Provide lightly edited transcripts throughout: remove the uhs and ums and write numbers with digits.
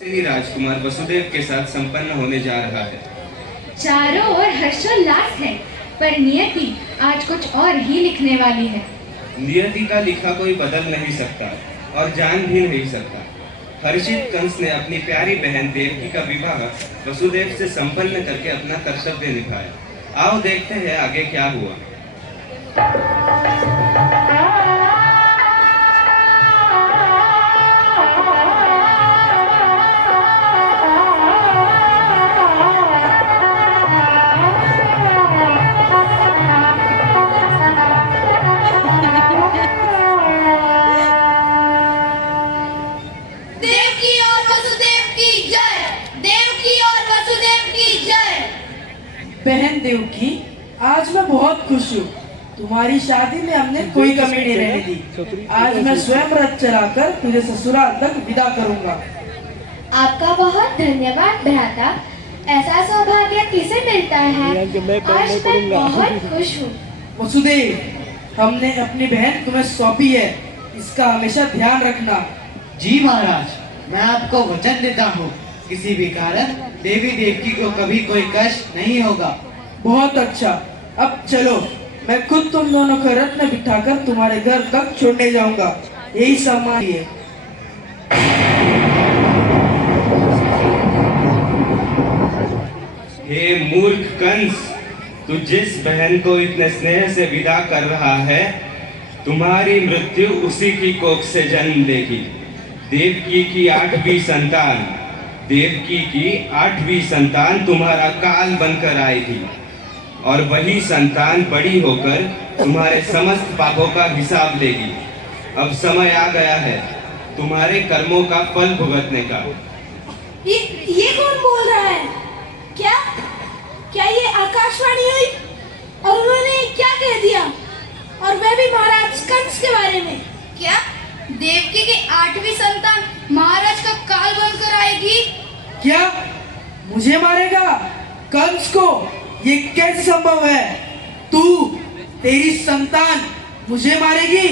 राजकुमार वसुदेव के साथ संपन्न होने जा रहा है। चारों ओर हर्षोल्लास है, पर नियति आज कुछ और ही लिखने वाली है। नियति का लिखा कोई बदल नहीं सकता और जान भी नहीं सकता। हर्षित कंस ने अपनी प्यारी बहन देवकी का विवाह वसुदेव से संपन्न करके अपना कर्तव्य निभाया। आओ देखते हैं आगे क्या हुआ। बहन देवकी, आज मैं बहुत खुश हूँ। तुम्हारी शादी में हमने कोई कमी नहीं रहने दी। आज मैं स्वयं रथ चलाकर तुझे ससुराल तक विदा करूँगा। आपका बहुत धन्यवाद भ्राता। ऐसा सौभाग्य किसे मिलता है? आज मैं बहुत खुश हूँ। वसुदेव, हमने अपनी बहन तुम्हें सौंपी है, इसका हमेशा ध्यान रखना। जी महाराज, मैं आपको वचन देता हूँ, किसी भी कारण देवी देवकी को कभी कोई कष्ट नहीं होगा। बहुत अच्छा, अब चलो, मैं खुद तुम दोनों को रथ में बिठाकर तुम्हारे घर तक छोड़ने जाऊंगा। यही सम्मान है। हे मूर्ख कंस, तू जिस बहन को इतने स्नेह से विदा कर रहा है, तुम्हारी मृत्यु उसी की कोख से जन्म लेगी। देवकी की 8वीं संतान, देवकी की 8वीं संतान तुम्हारा काल बनकर आएगी और वही संतान बड़ी होकर तुम्हारे समस्त पापों का हिसाब लेगी। अब समय आ गया है तुम्हारे कर्मों का फल भुगतने का। ये कौन बोल रहा है? क्या ये आकाशवाणी हुई? और उन्होंने क्या कह दिया? और वह भी महाराज कंस के बारे में? क्या देवकी की 8वीं संतान महाराज का काल बनकर आएगी? क्या मुझे मारेगा? कंस को? ये कैसे संभव है? तू, तेरी संतान मुझे मारेगी?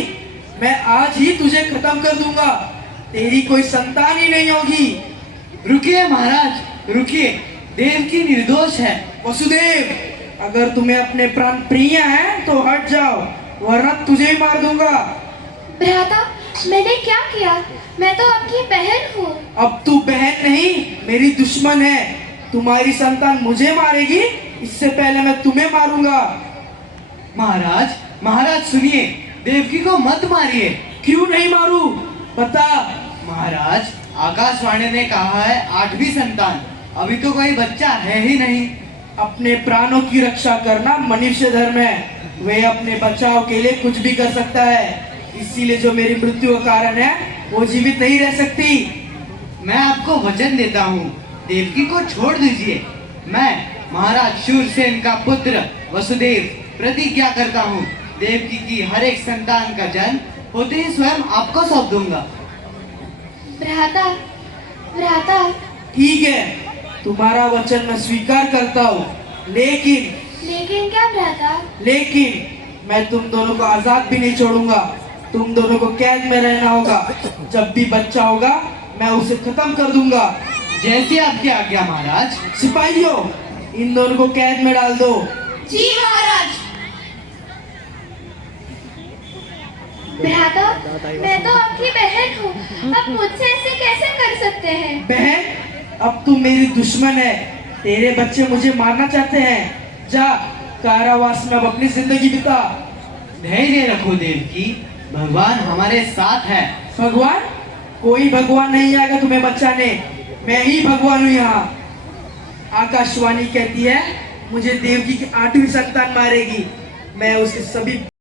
मैं आज ही तुझे खत्म कर दूंगा। तेरी कोई संतान ही नहीं होगी। रुकिए महाराज, रुकिए, देवकी निर्दोष है। वसुदेव, अगर तुम्हें अपने प्राण प्रिय हैं तो हट जाओ, वरना तुझे ही मार दूंगा। भ्राता, मैंने क्या किया? मैं तो आपकी बहन हूँ। अब तू बहन नहीं, मेरी दुश्मन है। तुम्हारी संतान मुझे मारेगी, इससे पहले मैं तुम्हें मारूंगा। महाराज सुनिए, देवकी को मत मारिए। क्यों नहीं मारू? बता। महाराज, आकाशवाणी ने कहा है 8वीं संतान, अभी तो कोई बच्चा है ही नहीं। अपने प्राणों की रक्षा करना मनुष्य धर्म है। वे अपने बचाव के लिए कुछ भी कर सकता है, इसीलिए जो मेरी मृत्यु का कारण है वो जीवित नहीं रह सकती। मैं आपको वचन देता हूँ, देवकी को छोड़ दीजिए। मैं महाराज शूरसेन का पुत्र वसुदेव प्रतिज्ञा करता हूँ, देवकी की हर एक संतान का जन्म होते ही स्वयं आपको सौंप दूंगा। भ्राता, ठीक है, तुम्हारा वचन मैं स्वीकार करता हूँ, लेकिन क्या भ्राता? लेकिन मैं तुम दोनों को आजाद भी नहीं छोड़ूंगा। तुम दोनों को कैद में रहना होगा। जब भी बच्चा होगा मैं उसे खत्म कर दूंगा। जैसे आपकी आज्ञा महाराज। सिपाहियों, इन दोनों को कैद में डाल दो। जी महाराज। भ्राता, मैं तो आपकी बहन हूँ, आप मुझसे ऐसे कैसे कर सकते हैं? बहन, अब तू मेरी दुश्मन है। तेरे बच्चे मुझे मारना चाहते हैं। जा, कारावास में अब अपनी जिंदगी बिता। धैर्य रखो देवकी, भगवान हमारे साथ है। भगवान? कोई भगवान नहीं आएगा तुम्हें बचाने। मैं ही भगवान हूँ यहाँ। आकाशवाणी कहती है मुझे देवकी की 8वीं संतान मारेगी। मैं उसके सभी